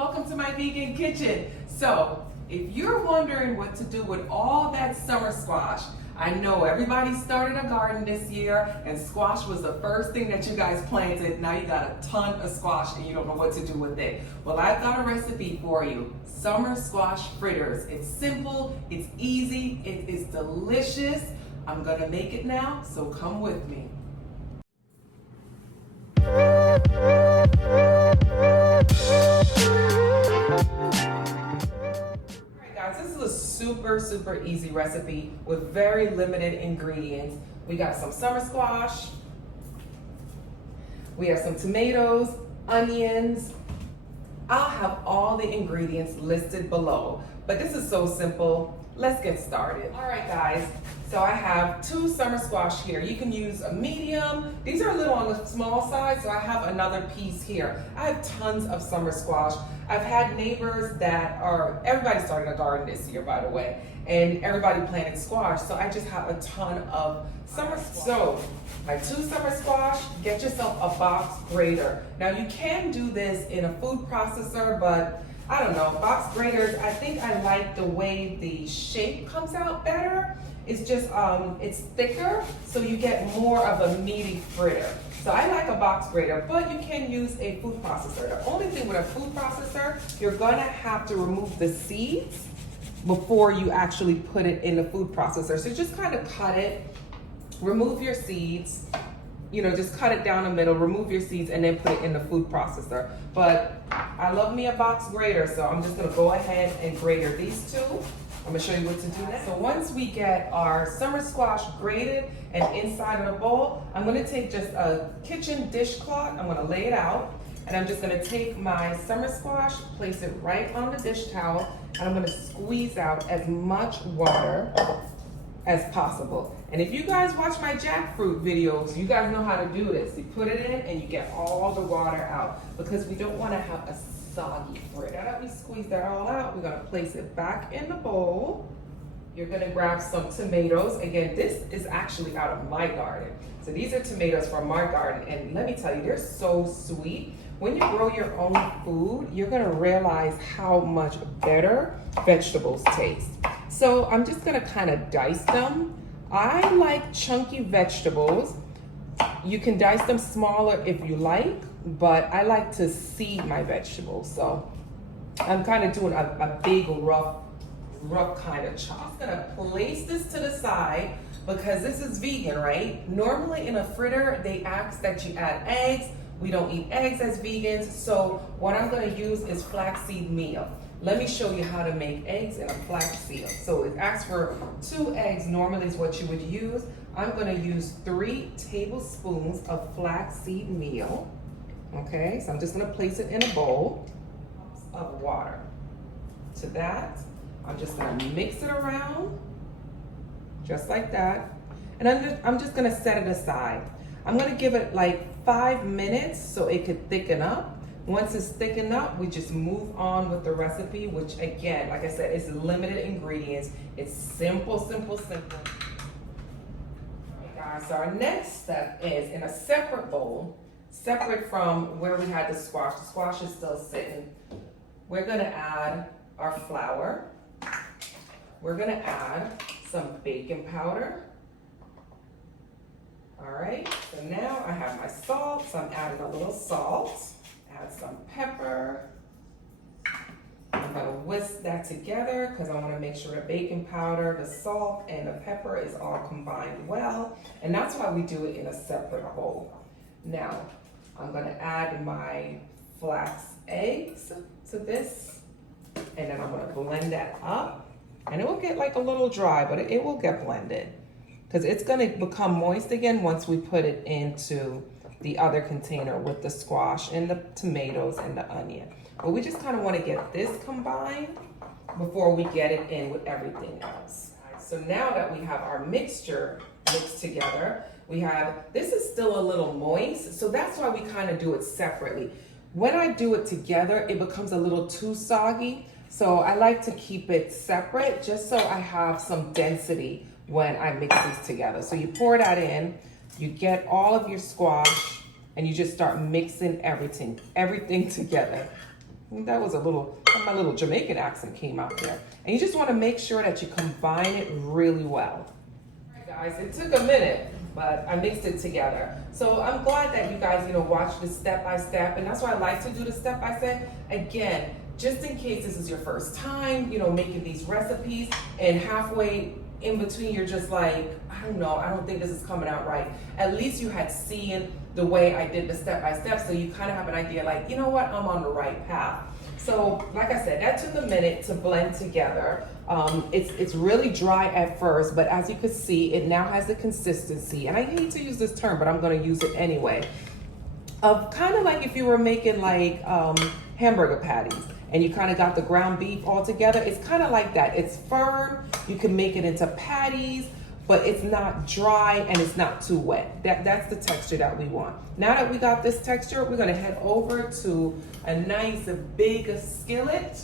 welcome to my vegan kitchen. So, if you're wondering what to do with all that summer squash, I know everybody started a garden this year and squash was the first thing that you guys planted. Now you got a ton of squash and you don't know what to do with it. Well, I've got a recipe for you. Summer squash fritters. It's simple, it's easy, it is delicious. I'm gonna make it now, so come with me. This is a super easy recipe with very limited ingredients. We got some summer squash, we have some tomatoes, onions. I'll have all the ingredients listed below, but this is so simple. Let's get started. All right, guys, so I have 2 summer squash here. You can use a medium. These are a little on the small side, so I have another piece here. I have tons of summer squash. I've had neighbors everybody started a garden this year, by the way, and everybody planted squash, so I just have a ton of summer squash. So, my 2 summer squash, get yourself a box grater. Now, you can do this in a food processor, but I don't know, box graters, I think I like the way the shape comes out better. It's just, it's thicker, so you get more of a meaty fritter. So I like a box grater, but you can use a food processor. The only thing with a food processor, you're gonna have to remove the seeds before you actually put it in the food processor. So just kind of cut it, remove your seeds, just cut it down the middle, remove your seeds, and then put it in the food processor. But I love me a box grater, so I'm just gonna go ahead and grater these 2. I'm gonna show you what to do next. So once we get our summer squash grated and inside of the bowl, I'm gonna take just a kitchen dishcloth, I'm gonna lay it out, and I'm just gonna take my summer squash, place it right on the dish towel, and I'm gonna squeeze out as much water as possible. And if you guys watch my jackfruit videos, you guys know how to do this. You put it in and you get all the water out because we don't wanna have a soggy fritter. Now that we squeeze that all out, we're gonna place it back in the bowl. You're gonna grab some tomatoes. Again, this is actually out of my garden. So these are tomatoes from my garden, and let me tell you, they're so sweet. When you grow your own food, you're gonna realize how much better vegetables taste. So I'm just gonna kind of dice them. I like chunky vegetables. You can dice them smaller if you like, but I like to seed my vegetables. So I'm kind of doing a big, rough kind of chop. I'm gonna place this to the side because this is vegan, right? Normally in a fritter, they ask that you add eggs. We don't eat eggs as vegans, so what I'm gonna use is flaxseed meal. Let me show you how to make eggs in a flaxseed. So it asks for 2 eggs, normally is what you would use. I'm gonna use 3 tablespoons of flaxseed meal. Okay, so I'm just gonna place it in a bowl of water. To that, I'm just gonna mix it around, just like that. And I'm just gonna set it aside. I'm gonna give it like 5 minutes so it could thicken up. Once it's thickened up, we just move on with the recipe, which again, like I said, it's limited ingredients. It's simple. Alright guys, so our next step is in a separate bowl, separate from where we had the squash. The squash is still sitting. We're gonna add our flour. We're gonna add some baking powder. All right, so now I have my salt, so I'm adding a little salt. Add some pepper. I'm gonna whisk that together because I wanna make sure the baking powder, the salt, and the pepper is all combined well. And that's why we do it in a separate bowl. Now, I'm gonna add my flax eggs to this, and then I'm gonna blend that up. And it will get like a little dry, but it will get blended because it's gonna become moist again once we put it into the other container with the squash and the tomatoes and the onion. But we just kind of want to get this combined before we get it in with everything else. So now that we have our mixture mixed together, this is still a little moist, so that's why we kind of do it separately. When I do it together, it becomes a little too soggy, so I like to keep it separate just so I have some density when I mix these together. So you pour that in, you get all of your squash, and you just start mixing everything together. That was my little Jamaican accent came out there. And you just want to make sure that you combine it really well. All right, guys, it took a minute, but I mixed it together. So I'm glad that you guys, watch this step by step. And that's why I like to do the step by step. Again, just in case this is your first time, making these recipes, and halfway in between you're just like, I don't know, I don't think this is coming out right. At least you had seen the way I did the step by step, so you kind of have an idea like, you know what, I'm on the right path. So like I said, that took a minute to blend together. It's really dry at first, but as you can see, it now has the consistency, and I hate to use this term, but I'm gonna use it anyway, of kind of like if you were making like hamburger patties, and you kind of got the ground beef all together. It's kind of like that. It's firm, you can make it into patties, but it's not dry and it's not too wet. That's the texture that we want. Now that we got this texture, we're gonna head over to a nice big skillet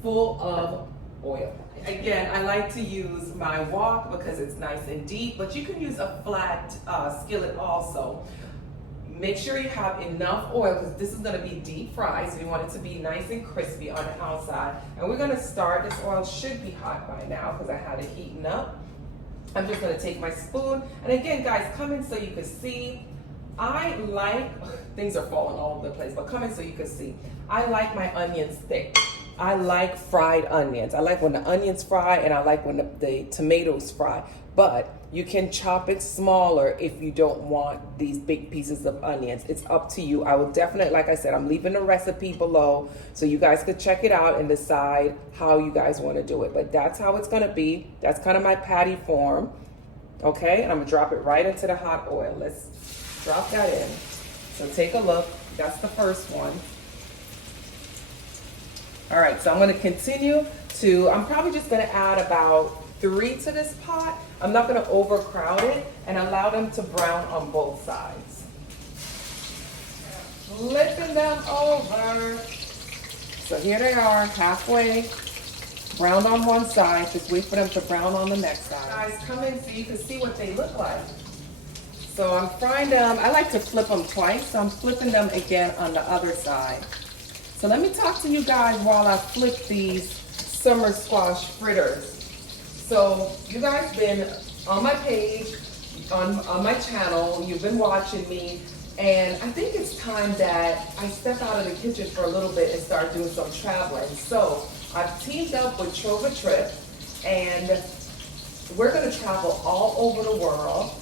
full of oil. Again, I like to use my wok because it's nice and deep, but you can use a flat skillet also. Make sure you have enough oil because this is gonna be deep fried, so you want it to be nice and crispy on the outside. And we're gonna start, this oil should be hot by now because I had it heating up. I'm just gonna take my spoon. And again, guys, come in so you can see. I like, things are falling all over the place, but come in so you can see. I like my onions thick. I like fried onions. I like when the onions fry, and I like when the tomatoes fry. But you can chop it smaller if you don't want these big pieces of onions. It's up to you. I will definitely, like I said, I'm leaving the recipe below so you guys could check it out and decide how you guys want to do it. But that's how it's going to be. That's kind of my patty form. Okay, and I'm going to drop it right into the hot oil. Let's drop that in. So take a look. That's the first one. All right, so I'm going to continue to, I'm probably just going to add about 3 to this pot. I'm not going to overcrowd it, and allow them to brown on both sides. Flipping them over. So here they are, halfway browned on one side. Just wait for them to brown on the next side. Guys, come in so you can see what they look like. So I'm frying them. I like to flip them twice, so I'm flipping them again on the other side. So let me talk to you guys while I flip these summer squash fritters. So you guys been on my page, on my channel, you've been watching me, and I think it's time that I step out of the kitchen for a little bit and start doing some traveling. So I've teamed up with Trip, and we're gonna travel all over the world,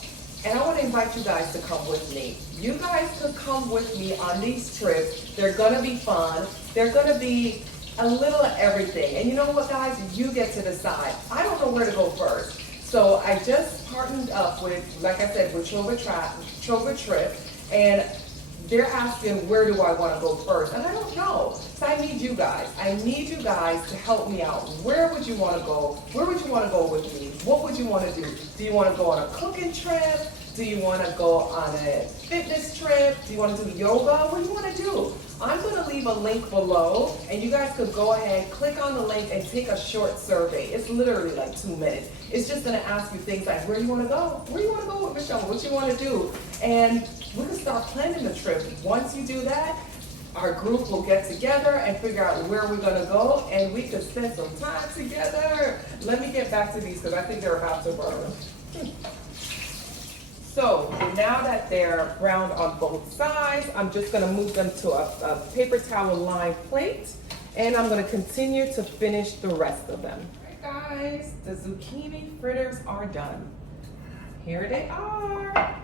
and I wanna invite you guys to come with me. You guys could come with me on these trips. They're gonna be fun. They're gonna be a little of everything. And you know what, guys? You get to decide. I don't know where to go first. So I just partnered up with, like I said, with Trip, and they're asking where do I want to go first, and I don't know. So I need you guys. I need you guys to help me out. Where would you want to go? Where would you want to go with me? What would you want to do? Do you want to go on a cooking trip? Do you want to go on a fitness trip? Do you want to do yoga? What do you want to do? I'm going to leave a link below, and you guys could go ahead, click on the link, and take a short survey. It's literally like 2 minutes. It's just going to ask you things like, where do you want to go? Where do you want to go with Michelle? What you want to do? And we're going to start planning the trip. Once you do that, our group will get together and figure out where we're going to go, and we could spend some time together. Let me get back to these because I think they're about to burn. So now that they're browned on both sides, I'm just gonna move them to a paper towel lined plate, and I'm gonna continue to finish the rest of them. All right, guys, the zucchini fritters are done. Here they are.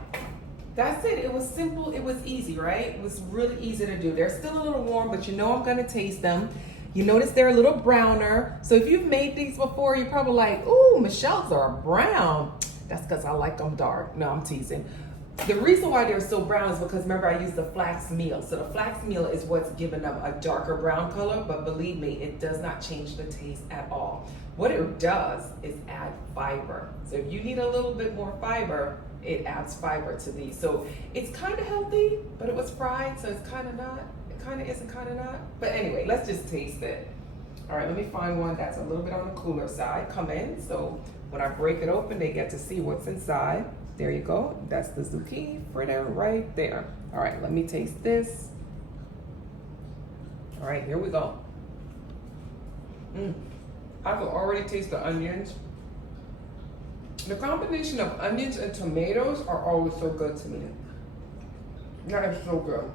That's it. It was simple, it was easy, right? It was really easy to do. They're still a little warm, but you know I'm gonna taste them. You notice they're a little browner. So if you've made these before, you're probably like, ooh, Michelle's are brown. That's because I like them dark. No, I'm teasing. The reason why they're so brown is because remember I used the flax meal. So the flax meal is what's giving them a darker brown color, but believe me, it does not change the taste at all. What it does is add fiber. So if you need a little bit more fiber, it adds fiber to these. So it's kind of healthy, but it was fried, so it's kind of not. It kind of is and kind of not. But anyway, let's just taste it. All right, let me find one that's a little bit on the cooler side. Come in, so when I break it open, they get to see what's inside. There you go. That's the zucchini fritter right there. All right, let me taste this. All right, here we go. I can already taste the onions. The combination of onions and tomatoes are always so good to me. That is so good.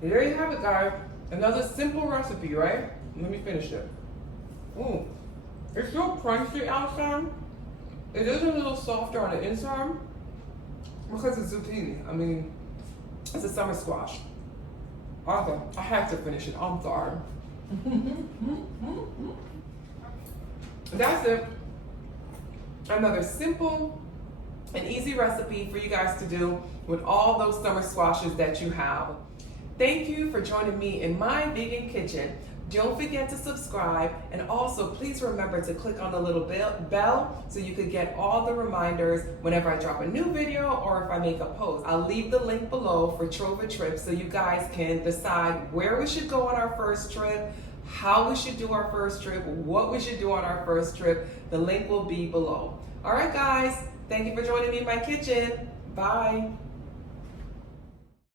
There you have it, guys. Another simple recipe, right? Let me finish it. Ooh, it's so crunchy outside. It is a little softer on the inside because it's zucchini. I mean, it's a summer squash. Okay, I have to finish it. I'm sorry. That's it. Another simple and easy recipe for you guys to do with all those summer squashes that you have. Thank you for joining me in my vegan kitchen. Don't forget to subscribe, and also please remember to click on the little bell so you can get all the reminders whenever I drop a new video or if I make a post. I'll leave the link below for Trova trips so you guys can decide where we should go on our first trip, how we should do our first trip, what we should do on our first trip. The link will be below. All right, guys, thank you for joining me in my kitchen. Bye.